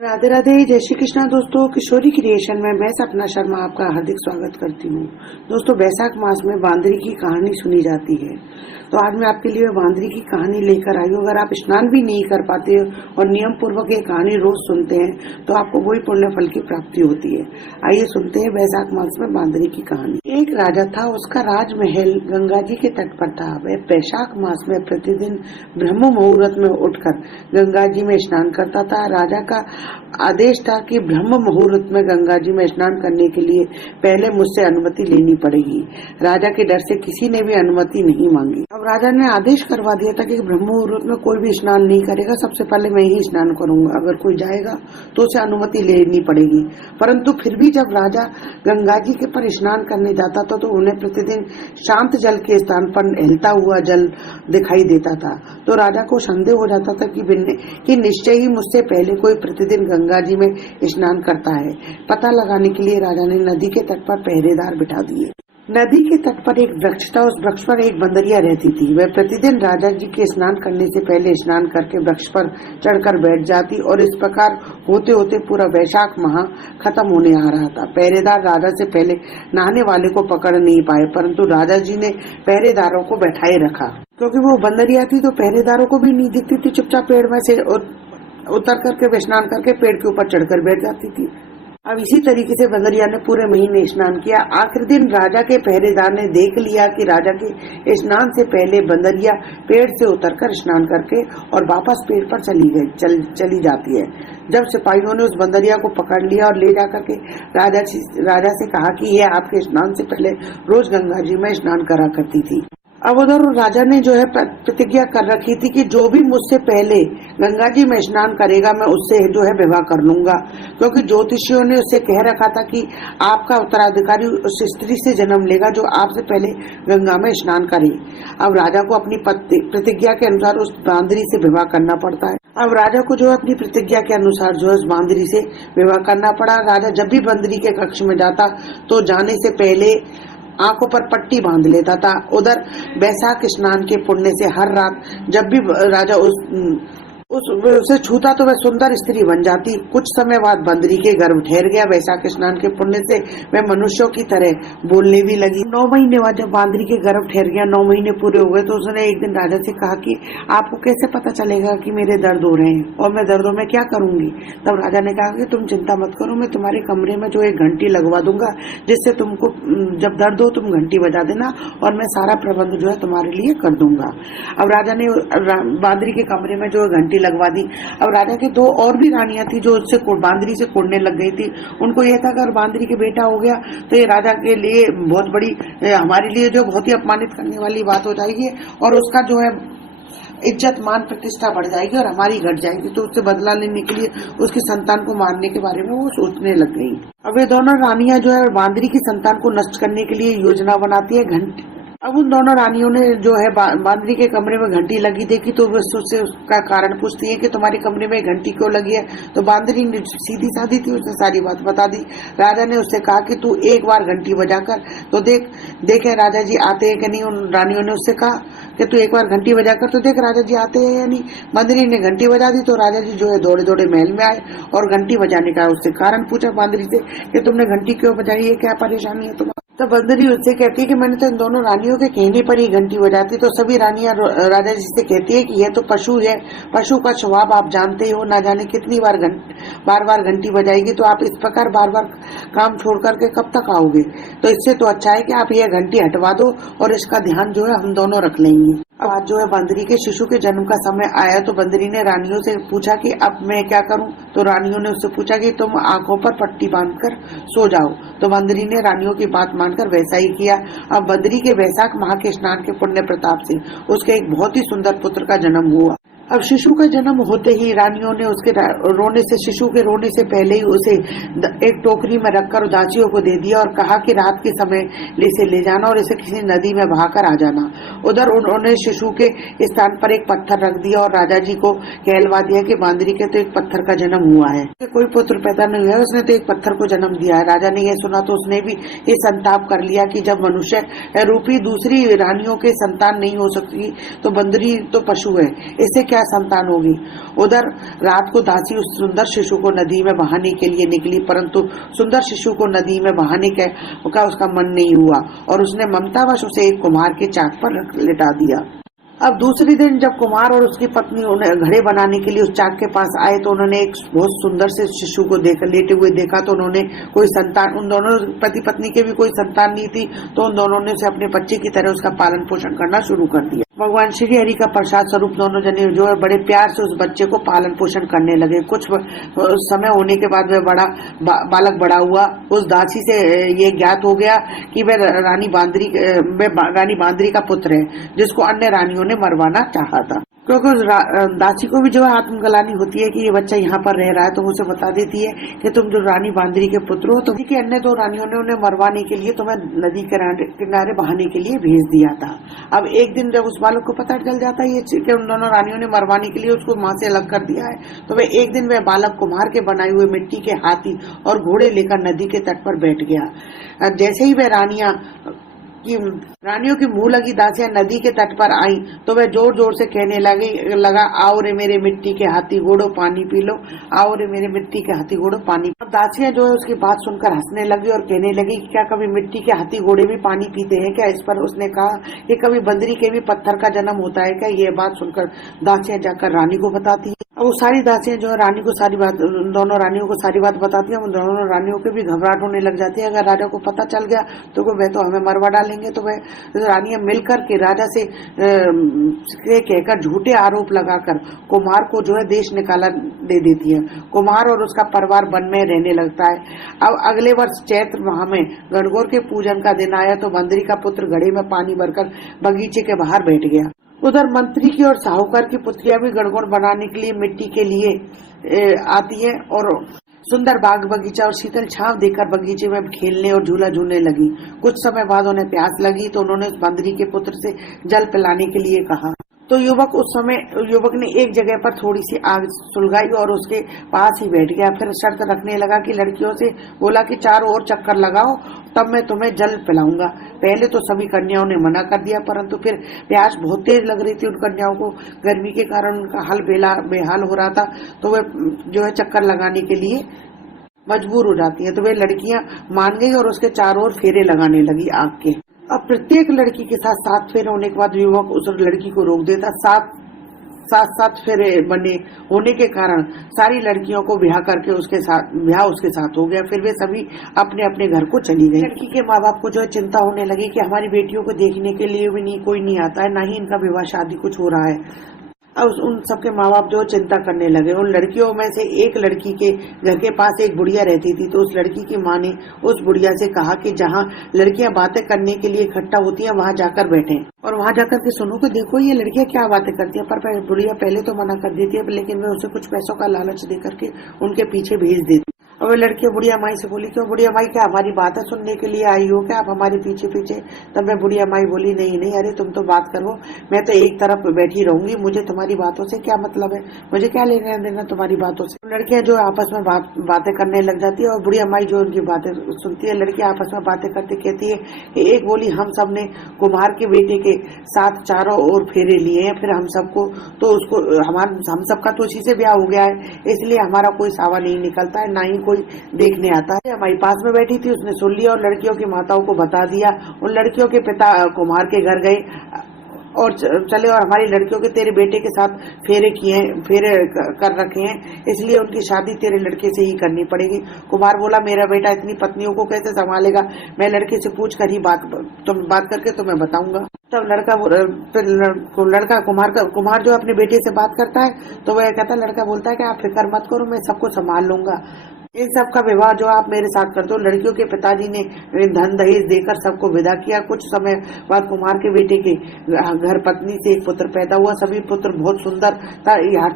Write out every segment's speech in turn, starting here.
राधे राधे, जय श्री कृष्णा। दोस्तों, किशोरी क्रिएशन में मैं सपना शर्मा आपका हार्दिक स्वागत करती हूँ। दोस्तों, बैसाख मास में बांदरी की कहानी सुनी जाती है, तो आज मैं आपके लिए बांदरी की कहानी लेकर आई हूँ। अगर आप स्नान भी नहीं कर पाते और नियम पूर्वक ये कहानी रोज सुनते हैं तो आपको वही पुण्य फल की प्राप्ति होती है। आइए सुनते हैं बैसाख मास में बांदरी की कहानी। एक राजा था, उसका राजमहल गंगा जी के तट पर था। वह बैसाख मास में प्रतिदिन ब्रह्म मुहूर्त में उठकर गंगा जी में स्नान करता था। राजा का आदेश था कि ब्रह्म मुहूर्त में गंगा जी में स्नान करने के लिए पहले मुझसे अनुमति लेनी पड़ेगी। राजा के डर से किसी ने भी अनुमति नहीं मांगी। अब राजा ने आदेश करवा दिया था कि ब्रह्म मुहूर्त में कोई भी स्नान नहीं करेगा, सबसे पहले मैं ही स्नान करूंगा। अगर कोई जाएगा तो उसे अनुमति लेनी पड़ेगी। परंतु फिर भी जब राजा गंगा जी के पर स्नान करने जाता था तो उन्हें प्रतिदिन शांत जल के स्थान पर हिलता हुआ जल दिखाई देता था। तो राजा को संदेह हो जाता था कि निश्चय ही मुझसे पहले कोई प्रतिदिन गंगा जी में स्नान करता है। पता लगाने के लिए राजा ने नदी के तट पर पहरेदार बिठा दिए। नदी के तट पर एक वृक्ष था, उस वृक्ष पर एक बंदरिया रहती थी। वह प्रतिदिन राजा जी के स्नान करने से पहले स्नान करके वृक्ष पर चढ़कर बैठ जाती और इस प्रकार होते होते पूरा वैशाख माह खत्म होने आ रहा था। पहरेदार राजा से पहले नहाने वाले को पकड़ नहीं पाए, परंतु राजा जी ने पहरेदारों को बैठाए रखा। क्योंकि वो बंदरिया थी तो पहरेदारों को भी नहीं दिखती थी, चुपचाप पेड़ में से उतर करके स्नान करके पेड़ के ऊपर चढ़कर बैठ जाती थी। अब इसी तरीके से बंदरिया ने पूरे महीने स्नान किया। आखिरी दिन राजा के पहरेदार ने देख लिया कि राजा के स्नान से पहले बंदरिया पेड़ से उतरकर स्नान करके और वापस पेड़ पर चली जाती है। जब सिपाहियों ने उस बंदरिया को पकड़ लिया और ले जाकर के राजा से कहा कि यह आपके स्नान से पहले रोज गंगा जी में स्नान करा करती थी। अब उधर राजा ने जो है प्रतिज्ञा कर रखी थी कि जो भी मुझसे पहले गंगा जी में स्नान करेगा मैं उससे जो है विवाह कर लूंगा, क्योंकि ज्योतिषियों ने उससे कह रखा था कि आपका उत्तराधिकारी उस स्त्री से जन्म लेगा जो आपसे पहले गंगा में स्नान करे। अब राजा को अपनी प्रतिज्ञा के अनुसार उस बांदरी से विवाह करना पड़ता है। अब राजा को जो है अपनी प्रतिज्ञा के अनुसार जो है उस बांदरी से विवाह करना पड़ा। राजा जब भी बंदरी के कक्ष में जाता तो जाने से पहले आंखों पर पट्टी बांध लेता था। उधर बैसाख स्नान के पुण्य से हर रात जब भी राजा उसे छूता तो वह सुंदर स्त्री बन जाती। कुछ समय बाद बंदरी के गर्भ ठहर गया। बैसाख स्नान के पुण्य से वह मनुष्यों की तरह बोलने भी लगी। 9 महीने बाद जब बांदरी के गर्भ ठहर गया, 9 महीने पूरे हो गए, तो उसने एक दिन राजा से कहा कि आपको कैसे पता चलेगा कि मेरे दर्द हो रहे हैं और मैं दर्दों में क्या करूंगी। तब राजा ने कहा कि तुम चिंता मत करो, मैं तुम्हारे कमरे में जो एक घंटी लगवा दूंगा, जिससे तुमको जब दर्द हो तुम घंटी बजा देना और मैं सारा प्रबंध जो है तुम्हारे लिए कर दूंगा। अब राजा ने बांदरी के कमरे में जो घंटी लगवा दी। अब राजा के 2 और भी रानियां थी जो उससे बांदरी से कोड़ने लग गई थी। उनको यह था अगर बांदरी के बेटा हो गया तो ये राजा के लिए बहुत बड़ी, हमारे लिए जो बहुत ही अपमानित करने वाली बात हो जाएगी और उसका जो है इज्जत मान प्रतिष्ठा बढ़ जाएगी और हमारी घट जाएगी। तो उससे बदला लेने के लिए उसकी संतान को मारने के बारे में वो सोचने लग गई। अब ये दोनों रानियां जो है बांदरी की संतान को नष्ट करने के लिए योजना बनाती है। अब उन दोनों रानियों ने जो है बांदरी के कमरे में घंटी लगी देखी तो वो उससे उसका कारण पूछती है कि तुम्हारे कमरे में घंटी क्यों लगी है। तो बांदरी ने सीधी साधी थी, उसने सारी बात बता दी। राजा ने उससे कहा कि तू एक बार घंटी बजाकर तो देखे राजा जी आते हैं कि नहीं। उन रानियों ने उससे कहा कि तू एक बार घंटी बजाकर तो देख राजा जी आते हैं या नहीं। बांदरी ने घंटी बजा दी तो राजा जी जो है दौड़े दौड़े महल में आए और घंटी बजाने का उससे कारण पूछा बांदरी से कि तुमने घंटी क्यों बजाई है, क्या परेशानी है तुम्हारी। तो बंदरी उससे कहती है कि मैंने तो इन दोनों रानियों के कहने पर ही घंटी बजाती। तो सभी रानियां राजा जी से कहती है कि यह तो पशु है, पशु का स्वभाव आप जानते हो, ना जाने कितनी बार बार घंटी बजाएगी, तो आप इस प्रकार बार बार काम छोड़ करके कब तक आओगे। तो इससे तो अच्छा है कि आप यह घंटी हटवा दो और इसका ध्यान जो है हम दोनों रख लेंगे। अब आज जो है बंदरी के शिशु के जन्म का समय आया तो बंदरी ने रानियों से पूछा कि अब मैं क्या करूं। तो रानियों ने उससे पूछा कि तुम आंखों पर पट्टी बांधकर सो जाओ। तो बंदरी ने रानियों की बात मानकर वैसा ही किया। अब बंदरी के बैसाख माह के स्नान के पुण्य प्रताप से उसके एक बहुत ही सुंदर पुत्र का जन्म हुआ। अब शिशु का जन्म होते ही रानियों ने उसके शिशु के रोने से पहले ही उसे एक टोकरी में रखकर दासियों को दे दिया और कहा कि रात के समय इसे ले जाना और इसे किसी नदी में बहाकर आ जाना। उधर उन्होंने शिशु के स्थान पर एक पत्थर रख दिया और राजा जी को कहलवा दिया कि बांदरी के तो एक पत्थर का जन्म हुआ है, कोई पुत्र पैदा नहीं हुआ, उसने तो एक पत्थर को जन्म दिया है। राजा ने यह सुना तो उसने भी ये संताप कर लिया कि जब मनुष्य रूपी दूसरी रानियों के संतान नहीं हो सकती तो बंदरी तो पशु है, इससे क्या संतान होगी। उधर रात को दासी उस सुंदर शिशु को नदी में बहाने के लिए निकली, परंतु सुंदर शिशु को नदी में बहाने का उसका मन नहीं हुआ और उसने ममतावश उसे एक कुम्हार के चाक पर लिटा दिया। अब दूसरी दिन जब कुम्हार और उसकी पत्नी उन्हें घड़े बनाने के लिए उस चाक के पास आए तो उन्होंने एक बहुत सुंदर से शिशु को देखा, लेटे हुए देखा। तो उन्होंने कोई संतान, उन दोनों पति पत्नी के भी कोई संतान नहीं थी, तो उन दोनों ने उसे अपने बच्चे की तरह उसका पालन पोषण करना शुरू कर दिया। भगवान श्री हरि का प्रसाद स्वरूप दोनों जने जो है बड़े प्यार से उस बच्चे को पालन पोषण करने लगे। कुछ समय होने के बाद वह बालक बड़ा हुआ। उस दासी से ये ज्ञात हो गया कि वह रानी बांदरी का पुत्र है, जिसको अन्य रानियों ने मरवाना चाहा था। क्योंकि उस दासी को भी जो है आत्मग्लानि होती है कि ये बच्चा यहाँ पर रह रहा है, तो वो उसे बता देती है कि तुम जो रानी बांदरी के पुत्र हो, तो कि अन्य दो रानियों ने उन्हें मरवाने के लिए तुम्हें नदी किनारे बहाने के लिए भेज दिया था। अब एक दिन जब उस बालक को पता चल जाता है ये कि उन दोनों रानियों ने मरवाने के लिए उसको माँ से अलग कर दिया है, तो वह एक दिन वह बालक कुम्हार के बनाए हुए मिट्टी के हाथी और घोड़े लेकर नदी के तट पर बैठ गया। जैसे ही वह रानियों की मुंह लगी दासियां नदी के तट पर आई तो वह जोर जोर से कहने लगा, आओ रे मेरे मिट्टी के हाथी घोड़ो पानी पी लो, आओ रे मेरे मिट्टी के हाथी घोड़ो पानी। अब दासियां जो है उसकी बात सुनकर हंसने लगी और कहने लगी कि क्या कभी मिट्टी के हाथी घोड़े भी पानी पीते हैं क्या। इस पर उसने कहा कि कभी बंदरी के भी पत्थर का जन्म होता है क्या। ये बात सुनकर दासियां जाकर रानी को बताती है। अब वो सारी दासियां जो है रानी को सारी बात, दोनों रानियों को सारी बात बताती है। उन दोनों रानियों के भी घबराहट होने लग जाती है, अगर राजा को पता चल गया तो वह तो हमें मरवा डालेंगे। तो वह रानियां मिलकर के राजा से कहकर झूठे आरोप लगाकर कुम्हार को जो है देश निकाला दे देती है। कुम्हार और उसका परिवार वन में रहने लगता है। अब अगले वर्ष चैत्र माह में गणगौर के पूजन का दिन आया तो बंदरी का पुत्र घड़े में पानी भरकर बगीचे के बाहर बैठ गया। उधर मंत्री की और साहूकार की पुत्रियां भी गणगौर बनाने के लिए मिट्टी के लिए आती है और सुंदर बाग बगीचा और शीतल छांव देकर बगीचे में खेलने और झूला झूलने लगी। कुछ समय बाद उन्हें प्यास लगी तो उन्होंने उस बंदरी के पुत्र से जल पिलाने के लिए कहा। तो युवक ने एक जगह पर थोड़ी सी आग सुलगाई और उसके पास ही बैठ गया। फिर शर्त रखने लगा कि लड़कियों से बोला कि चारों ओर चक्कर लगाओ तब मैं तुम्हें जल पिलाऊंगा। पहले तो सभी कन्याओं ने मना कर दिया, परंतु फिर प्यास बहुत तेज लग रही थी उन कन्याओं को, गर्मी के कारण उनका हाल बेहाल हो रहा था, तो वे जो है चक्कर लगाने के लिए मजबूर हो जाती है। तो वे लड़कियां मान गई और उसके चारों ओर फेरे लगाने लगी आग के। अब प्रत्येक लड़की के साथ 7 फेरे होने के बाद युवक उस लड़की को रोक देता। 7 फेरे बने होने के कारण सारी लड़कियों को ब्याह करके उसके साथ हो गया। फिर वे सभी अपने अपने घर को चली गई। लड़की के माँ बाप को जो है चिंता होने लगी कि हमारी बेटियों को देखने के लिए भी कोई नहीं आता है, ना ही इनका विवाह शादी कुछ हो रहा है। अब उन सबके माँ बाप जो चिंता करने लगे। उन लड़कियों में से एक लड़की के घर के पास एक बुढ़िया रहती थी, तो उस लड़की की माँ ने उस बुढ़िया से कहा कि जहाँ लड़कियां बातें करने के लिए इकट्ठा होती हैं वहां जाकर बैठें और वहां जाकर के सुनो कि देखो ये लड़कियां क्या बातें करती हैं। पर बुढ़िया पहले तो मना कर देती है, लेकिन वे उसे कुछ पैसों का लालच दे करके उनके पीछे भेज देती। और वे लड़की बुढ़िया माई से बोली, क्यों बुढ़िया माई क्या हमारी बातें सुनने के लिए आई हो क्या आप हमारे पीछे पीछे। तब मैं बुढ़िया माई बोली, नहीं अरे तुम तो बात करो, मैं तो एक तरफ बैठी रहूंगी, मुझे तुम्हारी बातों से क्या मतलब है, मुझे क्या लेना देना तुम्हारी बातों से। लड़कियां जो आपस में बातें करने लग जाती है और बुढ़िया माई जो उनकी बातें सुनती है। लड़कियां आपस में बातें करते कहती है कि एक बोली हम सब ने कुम्हार के बेटे के साथ चारों ओर फेरे लिए हैं, फिर हम सबको तो उसको हम सबका तो उसी से ब्याह हो गया है, इसलिए हमारा कोई सावा नहीं निकलता है, ना ही कोई देखने आता है। हमारी पास में बैठी थी, उसने सुन लिया और लड़कियों की माताओं को बता दिया। उन लड़कियों के पिता कुम्हार के घर गए और चले और हमारी लड़कियों के तेरे बेटे के साथ फेरे कर रखे हैं, इसलिए उनकी शादी तेरे लड़के से ही करनी पड़ेगी। कुमार बोला, मेरा बेटा इतनी पत्नियों को कैसे संभालेगा, मैं लड़के से पूछ कर ही बात करके तुम्हें बताऊंगा। तब लड़का कुमार जो अपने बेटे से बात करता है तो वह कहता, लड़का बोलता है कि आप फिक्र मत करो, मैं सबको संभाल लूंगा, इन सब का विवाह जो आप मेरे साथ कर दो। लड़कियों के पिताजी ने धन दहेज देकर सबको विदा किया। कुछ समय बाद कुमार के बेटे के घर पत्नी से एक पुत्र पैदा हुआ। सभी पुत्र बहुत सुंदर था, हर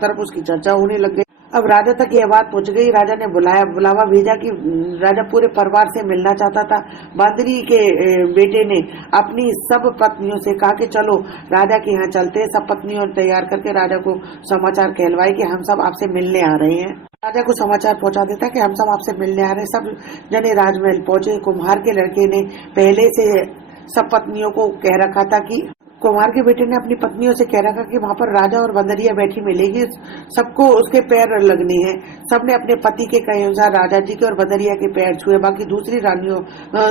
तरफ उसकी चर्चा होने लग गई। अब राजा तक यह बात पहुंच गई। राजा ने बुलावा भेजा कि राजा पूरे परिवार से मिलना चाहता था। बांदरी के बेटे ने अपनी सब पत्नियों से कहा कि चलो राजा के यहाँ चलते हैं। सब पत्नियों तैयार करके राजा को समाचार कहलवाए कि हम सब आपसे मिलने आ रहे हैं। राजा को समाचार पहुंचा देता कि हम सब आपसे मिलने आ रहे हैं। सब जने राजमहल पहुंचे। कुम्हार के लड़के ने पहले से सब पत्नियों को कह रखा था कि कुम्हार के बेटे ने अपनी पत्नियों से कह रखा कि वहां पर राजा और बंदरिया बैठी मिलेगी, सबको उसके पैर लगने हैं। सबने अपने पति के कहे अनुसार राजा जी के और बंदरिया के पैर छुए, बाकी दूसरी रानियों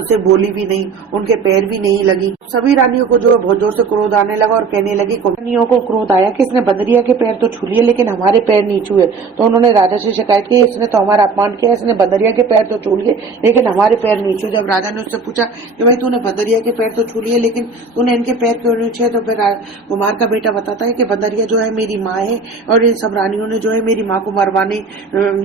से बोली भी नहीं, उनके पैर भी नहीं लगी। सभी रानियों को जो है बहुत जोर से क्रोध आने लगा और कहने लगी, रानियों को क्रोध आया कि इसने बंदरिया के पैर तो छू लिए लेकिन हमारे पैर नहीं छुए। तो उन्होंने राजा से शिकायत की, इसने तो हमारा अपमान किया, इसने बंदरिया के पैर तो छू लिए लेकिन हमारे पैर नहीं छुए। जब राजा ने उससे पूछा कि भाई तूने बंदरिया के पैर तो छू लिए लेकिन तूने इनके पैर क्यों नहीं छुए, तो फिर कुमार का बेटा बताता है कि बंदरिया जो है मेरी माँ है और इन सब रानियों ने जो है मेरी माँ को मरवाने,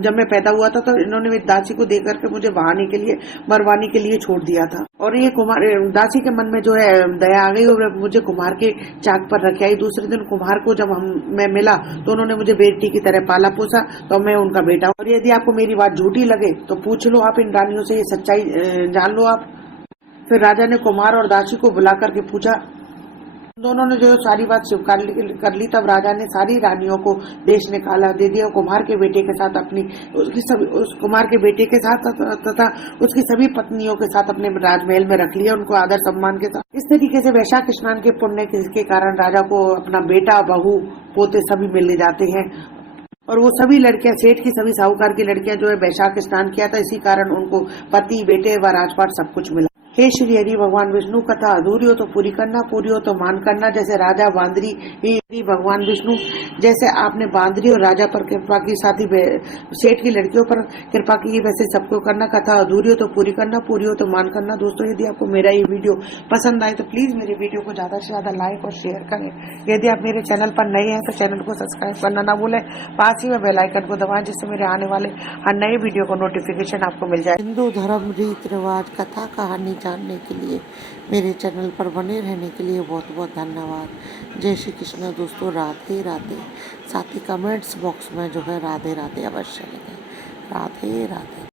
जब मैं पैदा हुआ था तो इन्होंने मेरी दासी को देकर के मुझे बहाने के लिए मरवाने के लिए छोड़ दिया था। और ये कुमार दासी के मन में जो है दया आ गई और मुझे कुम्हार के चाक पर रख आई। दूसरे दिन कुम्हार को जब मैं मिला तो उन्होंने मुझे बेटी की तरह पाला पोसा, तो मैं उनका बेटा। और यदि आपको मेरी बात झूठी लगे तो पूछ लो आप इन रानियों से, ये सच्चाई जान लो आप। फिर राजा ने कुम्हार और दासी को बुला करके पूछा, दोनों ने जो सारी बात स्वीकार कर ली। तब राजा ने सारी रानियों को देश निकाला दे दिया, कुम्हार के बेटे के साथ उस कुम्हार के बेटे के साथ तथा उसकी सभी पत्नियों के साथ अपने राजमहल में रख लिया, उनको आदर सम्मान के साथ। इस तरीके से वैशाख स्नान के पुण्य के कारण राजा को अपना बेटा, बहू, पोते सभी मिल जाते हैं। और वो सभी लड़कियां, सेठ की सभी साहूकार की लड़कियां जो है वैशाख स्नान किया था, इसी कारण उनको पति, बेटे व राजपाट सब कुछ मिला। हे श्री हरि भगवान विष्णु, कथा अधूरी हो तो पूरी करना, पूरी हो तो मान करना। जैसे राजा बांदरी ही भगवान विष्णु, जैसे आपने बांदरी और राजा पर कृपा की, साथ ही सेठ की लड़कियों पर कृपा की, वैसे सबको करना। कथा अधूरी हो तो पूरी करना, पूरी हो तो मान करना। दोस्तों, यदि आपको मेरा ये वीडियो पसंद आए तो प्लीज मेरे वीडियो को ज्यादा से ज्यादा लाइक और शेयर करें। यदि आप मेरे चैनल पर नए हैं तो चैनल को सब्सक्राइब करना ना भूलें, पास ही में बेल आइकन को दबाएं जिससे मेरे आने वाले हर नए वीडियो को नोटिफिकेशन आपको मिल जाए। हिंदू धर्म, रीत रिवाज, कथा कहानी जानने के लिए मेरे चैनल पर बने रहने के लिए बहुत बहुत धन्यवाद। जय श्री कृष्ण दोस्तों, राधे राधे। साथ ही कमेंट्स बॉक्स में जो है राधे राधे अवश्य लिखें। राधे राधे।